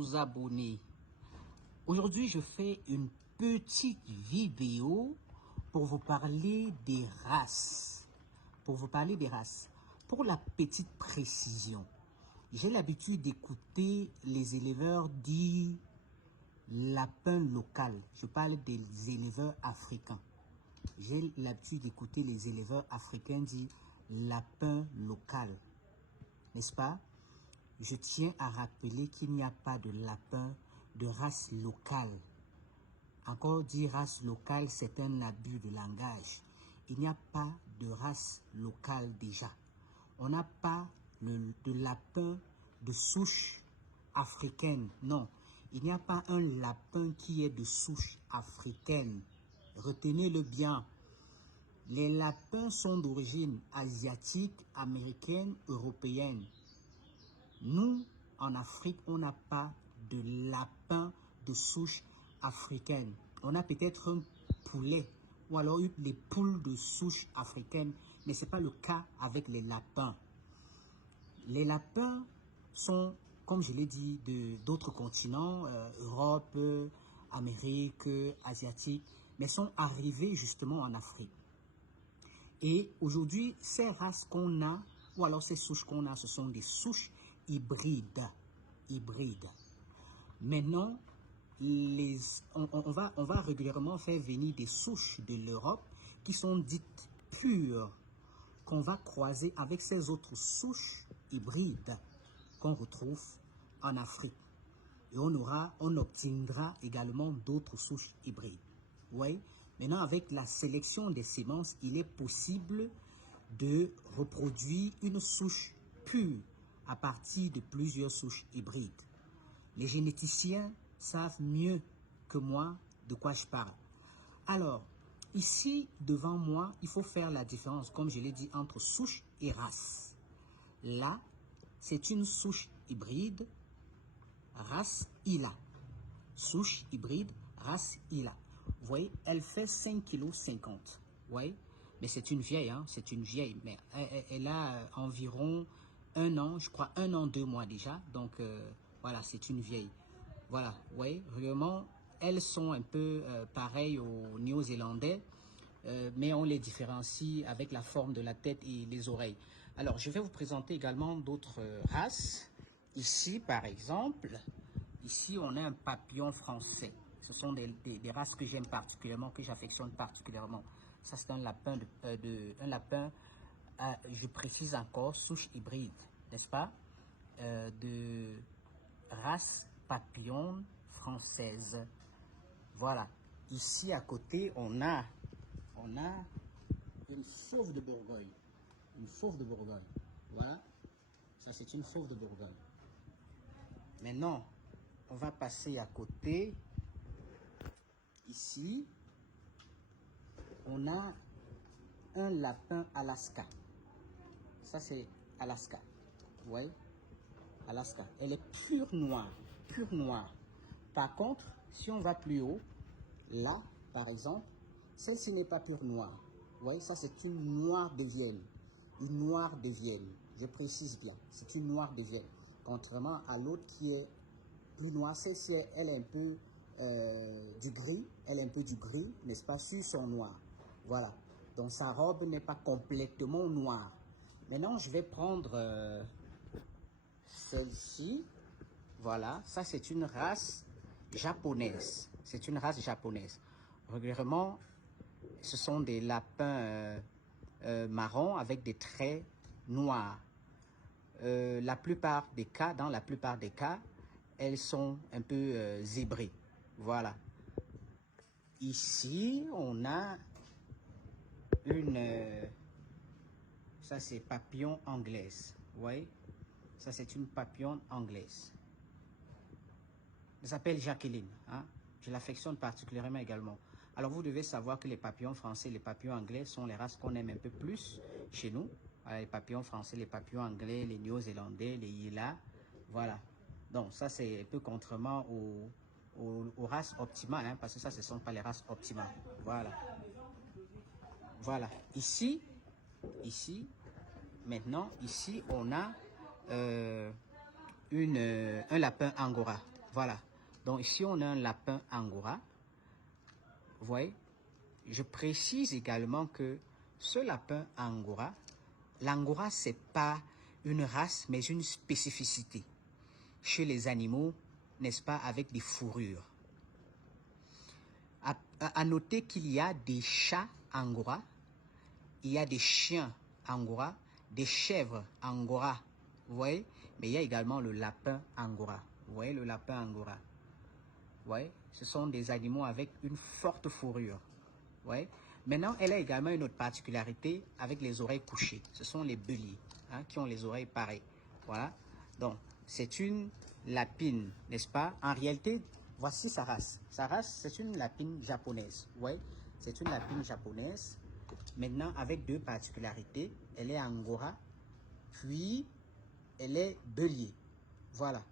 aux abonnés. Aujourd'hui, je fais une petite vidéo pour vous parler des races. Pour la petite précision, j'ai l'habitude d'écouter les éleveurs dire lapin local. Je parle des éleveurs africains. J'ai l'habitude d'écouter les éleveurs africains dire lapin local. N'est-ce pas? Je tiens à rappeler qu'il n'y a pas de lapin de race locale. Encore dire race locale, c'est un abus de langage. Il n'y a pas de race locale déjà. On n'a pas de lapin de souche africaine. Non, il n'y a pas un lapin qui est de souche africaine. Retenez-le bien. Les lapins sont d'origine asiatique, américaine, européenne. Nous, en Afrique, on n'a pas de lapin de souche africaine. On a peut-être un poulet ou alors les poules de souche africaine, mais ce n'est pas le cas avec les lapins. Les lapins sont, comme je l'ai dit, d'autres continents, Europe, Amérique, Asiatique, mais sont arrivés justement en Afrique. Et aujourd'hui, ces races qu'on a, ou alors ces souches qu'on a, ce sont des souches hybrides. Maintenant, on va régulièrement faire venir des souches de l'Europe qui sont dites pures, qu'on va croiser avec ces autres souches hybrides qu'on retrouve en Afrique. Et on obtiendra également d'autres souches hybrides. Oui. Maintenant, avec la sélection des semences, il est possible de reproduire une souche pure à partir de plusieurs souches hybrides. Les généticiens savent mieux que moi de quoi je parle. Alors, ici, devant moi, il faut faire la différence, comme je l'ai dit, entre souche et race. Là, c'est une souche hybride, race Ila. Souche hybride, race Ila. Vous voyez, elle fait 5,50 kg. Vous voyez, mais c'est une vieille, hein, c'est une vieille. Mais elle a environ 1 an, je crois 1 an, 2 mois déjà. Donc, voilà, c'est une vieille. Voilà, vous voyez, vraiment, elles sont un peu pareilles aux Néo-Zélandais. Mais on les différencie avec la forme de la tête et les oreilles. Alors, je vais vous présenter également d'autres races. Ici, par exemple, ici, on a un papillon français. Ce sont des races que j'aime particulièrement, que j'affectionne particulièrement. Ça, c'est un lapin, je précise encore, souche hybride, n'est-ce pas? De race papillon française. Voilà. Ici, à côté, on a une fauve de Bourgogne. Une fauve de Bourgogne. Voilà. Ça, c'est une fauve de Bourgogne. Maintenant, on va passer à côté. Ici, on a un lapin Alaska. Ça, c'est Alaska. Vous voyez? Alaska. Elle est pure noire. Pure noire. Par contre, si on va plus haut, là, par exemple, celle-ci n'est pas pure noire. Vous voyez, ça, c'est une noire de Vienne. Une noire de Vienne. Je précise bien. C'est une noire de Vienne. Contrairement à l'autre qui est plus noire. Celle-ci, elle est un peu du gris. Elle est un peu du gris, n'est-ce pas, sur son noir. Voilà. Donc, sa robe n'est pas complètement noire. Maintenant, je vais prendre celle-ci. Voilà. Ça, c'est une race japonaise. C'est une race japonaise. Régulièrement, ce sont des lapins marrons avec des traits noirs. Dans la plupart des cas, elles sont un peu zébrées. Voilà. Ici, on a ça, c'est papillon anglaise. Vous voyez? Ça, c'est une papillon anglaise. Elle s'appelle Jacqueline. Hein? Je l'affectionne particulièrement également. Alors, vous devez savoir que les papillons français et les papillons anglais sont les races qu'on aime un peu plus chez nous. Les papillons français, les papillons anglais, les néo-zélandais, les Yila. Voilà. Donc, ça, c'est un peu contrairement aux races optimales, hein, parce que ça, ce ne sont pas les races optimales. Voilà. Voilà. Ici, maintenant, ici, on a un lapin angora. Voilà. Donc ici, on a un lapin angora. Vous voyez? Je précise également que ce lapin angora, l'angora, ce n'est pas une race, mais une spécificité chez les animaux, n'est-ce pas, avec des fourrures. À noter qu'il y a des chats angora, il y a des chiens angora, des chèvres angora, vous voyez? Mais il y a également le lapin angora. Vous voyez le lapin angora? Vous voyez? Ce sont des animaux avec une forte fourrure. Vous voyez? Maintenant, elle a également une autre particularité avec les oreilles couchées. Ce sont les béliers hein, qui ont les oreilles pareilles. Voilà. Donc, c'est une lapine, n'est-ce pas? En réalité, voici sa race. Sa race, c'est une lapine japonaise. Vous voyez? C'est une lapine japonaise. Maintenant, avec deux particularités. Elle est angora, puis elle est bélier. Voilà.